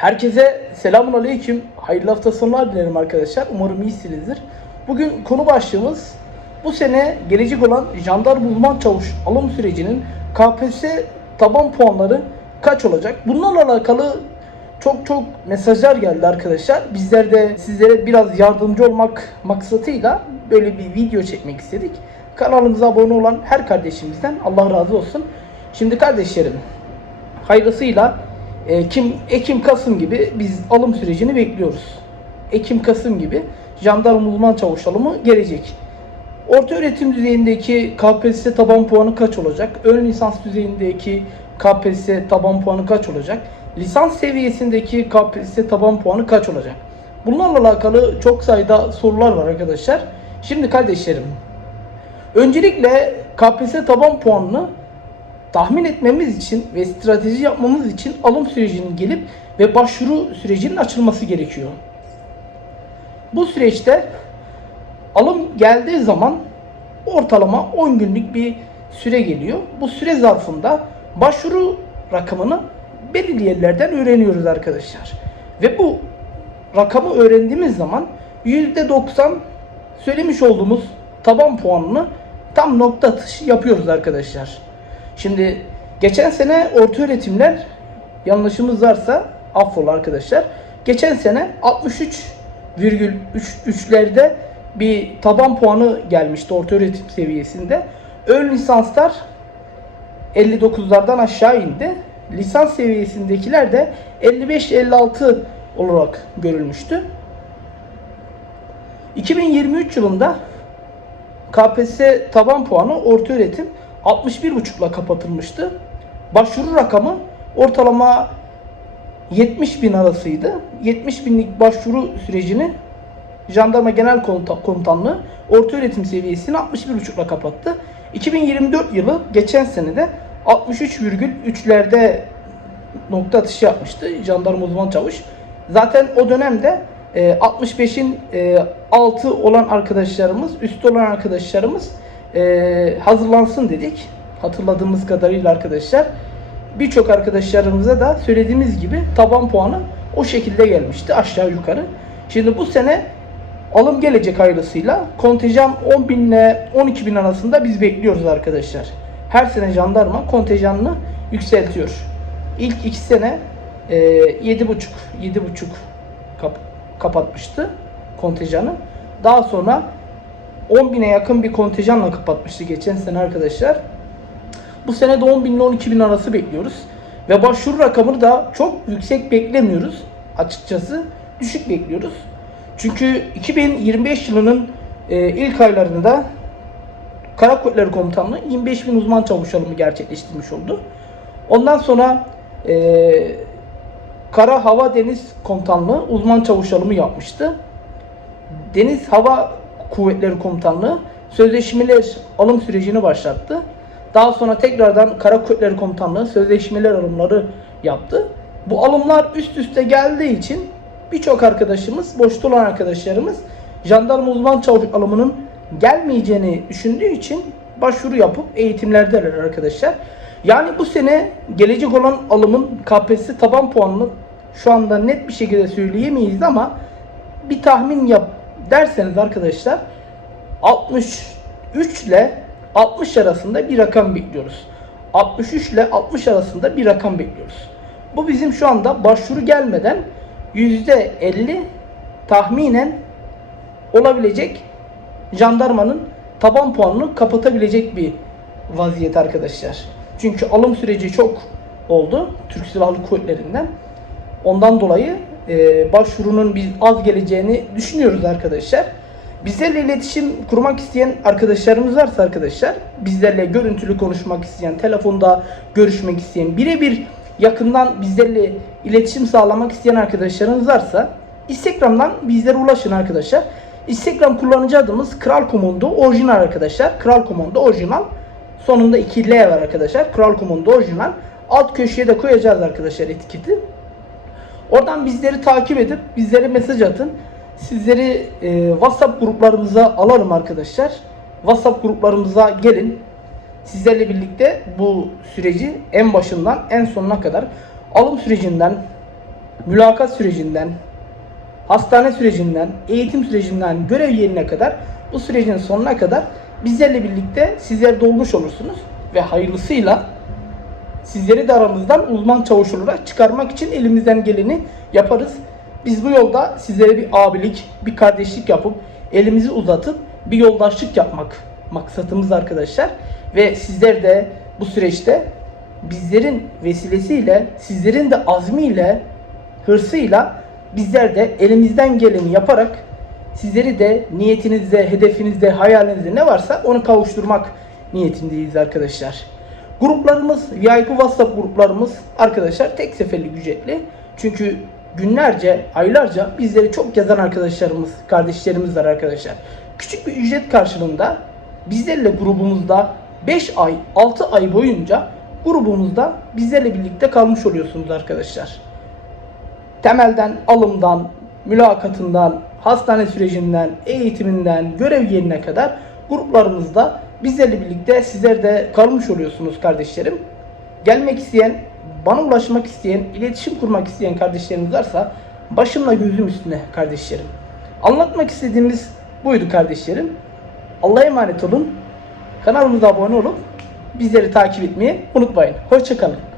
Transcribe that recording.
Herkese selamun aleyküm. Hayırlı hafta sonlar dilerim arkadaşlar. Umarım iyisinizdir. Bugün konu başlığımız bu sene gelecek olan jandarma uzman çavuş alım sürecinin KPSS taban puanları kaç olacak? Bunlarla alakalı çok çok mesajlar geldi arkadaşlar. Bizler de sizlere biraz yardımcı olmak maksatıyla böyle bir video çekmek istedik. Kanalımıza abone olan her kardeşimizden Allah razı olsun. Şimdi kardeşlerim hayırlısıyla Ekim, Ekim Kasım gibi biz alım sürecini bekliyoruz. Ekim Kasım gibi jandarma uzman çavuş alımı gelecek. Orta öğretim düzeyindeki KPSS taban puanı kaç olacak? Ön lisans düzeyindeki KPSS taban puanı kaç olacak? Lisans seviyesindeki KPSS taban puanı kaç olacak? Bunlarla alakalı çok sayıda sorular var arkadaşlar. Şimdi kardeşlerim, öncelikle KPSS taban puanını tahmin etmemiz için ve strateji yapmamız için alım sürecinin gelip ve başvuru sürecinin açılması gerekiyor. Bu süreçte alım geldiği zaman ortalama 10 günlük bir süre geliyor. Bu süre zarfında başvuru rakamını belirli yerlerden öğreniyoruz arkadaşlar. Ve bu rakamı öğrendiğimiz zaman %90 söylemiş olduğumuz taban puanını tam nokta atışı yapıyoruz arkadaşlar. Şimdi geçen sene orta öğretimler yanlışımız varsa affola arkadaşlar. Geçen sene 63,3'lerde bir taban puanı gelmişti orta öğretim seviyesinde. Ön lisanslar 59'lardan aşağı indi. Lisans seviyesindekiler de 55-56 olarak görülmüştü. 2023 yılında KPSS taban puanı orta öğretim 61,5'la kapatılmıştı. Başvuru rakamı ortalama 70 bin arasıydı. 70 binlik başvuru sürecini Jandarma Genel Komuta- Komutanlığı orta öğretim seviyesini 61,5'la kapattı. 2024 yılı geçen senede 63,3'lerde nokta atışı yapmıştı jandarma uzman çavuş. Zaten o dönemde e, 65'in e, altı olan arkadaşlarımız, üstü olan arkadaşlarımız e, hazırlansın dedik. Hatırladığımız kadarıyla arkadaşlar. Birçok arkadaşlarımıza da söylediğimiz gibi taban puanı o şekilde gelmişti aşağı yukarı. Şimdi bu sene alım gelecek hayırlısıyla. Kontenjan 10 bin ile 12 bin arasında biz bekliyoruz arkadaşlar. Her sene jandarma kontenjanını yükseltiyor. İlk iki sene e, 7,5 7,5 kap, kapatmıştı kontenjanı. Daha sonra 10 bine yakın bir kontenjanla kapatmıştı geçen sene arkadaşlar. Bu sene de 10 bin ile 12 bin arası bekliyoruz. Ve başvuru rakamını da çok yüksek beklemiyoruz. Açıkçası düşük bekliyoruz. Çünkü 2025 yılının e, ilk aylarında Kara Kuvvetleri Komutanlığı 25 bin uzman çavuş alımı gerçekleştirmiş oldu. Ondan sonra e, Kara Hava Deniz Komutanlığı uzman çavuş alımı yapmıştı. Deniz Hava Kuvvetleri Komutanlığı sözleşmeler alım sürecini başlattı. Daha sonra tekrardan Kara Kuvvetleri Komutanlığı sözleşmeler alımları yaptı. Bu alımlar üst üste geldiği için birçok arkadaşımız, boşta olan arkadaşlarımız jandarma uzman çavuş alımının gelmeyeceğini düşündüğü için başvuru yapıp eğitimlerdeler arkadaşlar. Yani bu sene gelecek olan alımın KPSS taban puanını şu anda net bir şekilde söyleyemeyiz ama bir tahmin yap derseniz arkadaşlar 63 ile 60 arasında bir rakam bekliyoruz. 63 ile 60 arasında bir rakam bekliyoruz. Bu bizim şu anda başvuru gelmeden %50 tahminen olabilecek jandarmanın taban puanını kapatabilecek bir vaziyet arkadaşlar. Çünkü alım süreci çok oldu Türk Silahlı Kuvvetleri'nden. Ondan dolayı e, başvurunun biz az geleceğini düşünüyoruz arkadaşlar. Bizlerle iletişim kurmak isteyen arkadaşlarımız varsa arkadaşlar, bizlerle görüntülü konuşmak isteyen, telefonda görüşmek isteyen, birebir yakından bizlerle iletişim sağlamak isteyen arkadaşlarınız varsa Instagram'dan bizlere ulaşın arkadaşlar. Instagram kullanıcı adımız Kral Komando orijinal arkadaşlar. Kral Komando orijinal. Sonunda 2 L var arkadaşlar. Kral Komando orijinal. Alt köşeye de koyacağız arkadaşlar etiketi. Oradan bizleri takip edip bizlere mesaj atın. Sizleri e, WhatsApp gruplarımıza alalım arkadaşlar. WhatsApp gruplarımıza gelin. Sizlerle birlikte bu süreci en başından en sonuna kadar alım sürecinden mülakat sürecinden, hastane sürecinden, eğitim sürecinden görev yerine kadar bu sürecin sonuna kadar bizlerle birlikte sizler de olmuş olursunuz ve hayırlısıyla sizleri de aramızdan uzman çavuş olarak çıkarmak için elimizden geleni yaparız. Biz bu yolda sizlere bir abilik, bir kardeşlik yapıp elimizi uzatıp bir yoldaşlık yapmak maksatımız arkadaşlar. Ve sizler de bu süreçte bizlerin vesilesiyle, sizlerin de azmiyle, hırsıyla bizler de elimizden geleni yaparak sizleri de niyetinizde, hedefinizde, hayalinizde ne varsa onu kavuşturmak niyetindeyiz arkadaşlar. Gruplarımız, VIP WhatsApp gruplarımız arkadaşlar tek seferlik ücretli. Çünkü günlerce, aylarca bizleri çok yazan arkadaşlarımız, kardeşlerimiz var arkadaşlar. Küçük bir ücret karşılığında bizlerle grubumuzda 5 ay, 6 ay boyunca grubumuzda bizlerle birlikte kalmış oluyorsunuz arkadaşlar temelden, alımdan, mülakatından, hastane sürecinden, eğitiminden, görev yerine kadar gruplarımızda bizlerle birlikte sizler de kalmış oluyorsunuz kardeşlerim. Gelmek isteyen, bana ulaşmak isteyen, iletişim kurmak isteyen kardeşlerimiz varsa başımla gözüm üstüne kardeşlerim. Anlatmak istediğimiz buydu kardeşlerim. Allah'a emanet olun. Kanalımıza abone olup bizleri takip etmeyi unutmayın. Hoşçakalın.